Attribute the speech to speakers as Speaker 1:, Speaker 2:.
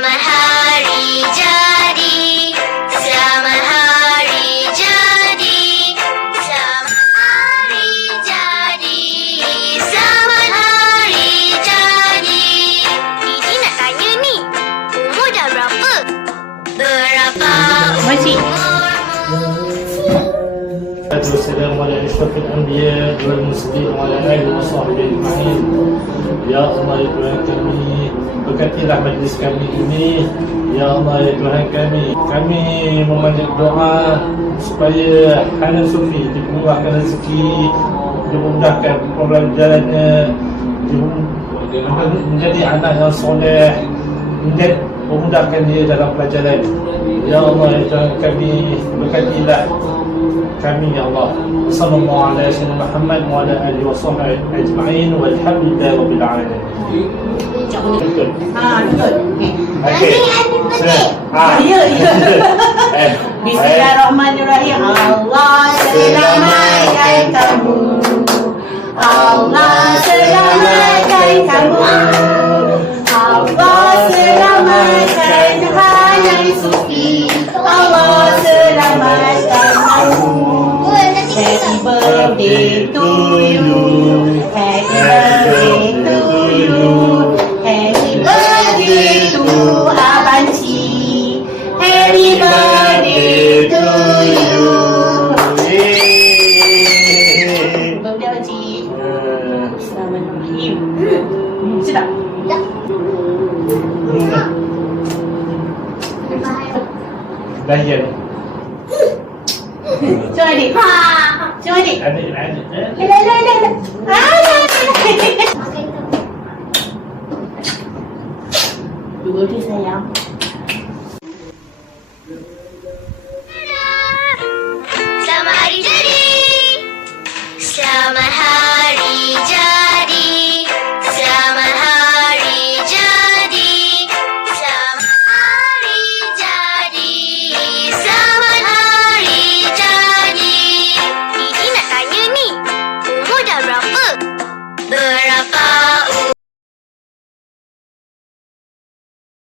Speaker 1: Terima kasih.
Speaker 2: والسلام على اشرف الانبياء والمرسلين وعلى اله وصحبه اجمعين Ya Allah ya Tuhan kami Berkatilah majlis kami ini Ya Allah ya Tuhan kami Kami memanjat doa Supaya Hanan Sufi Dimurahkan rezeki Dimudahkan pembelajarannya dim- Menjadi anak yang soleh Menjadi memudahkan dia dalam pelajaran. Ya Allah ya Tuhan kami Berkatilah kami ya Allah. Sallallahu alaihi wasallam Muhammad wa ala alihi wa sahbihi ajma'in walhamdulillahi rabbil alamin. Betul.
Speaker 1: Ha, betul.
Speaker 2: okey. Ah.
Speaker 1: Ya, ya. Birthday to you. Happy birthday to you. Happy birthday to Abanci. Happy birthday to you.
Speaker 2: Eh.
Speaker 1: Hmm,
Speaker 2: dah
Speaker 1: Cuma adik. Ha. చూడండి ఇదిగోటి సయ్యా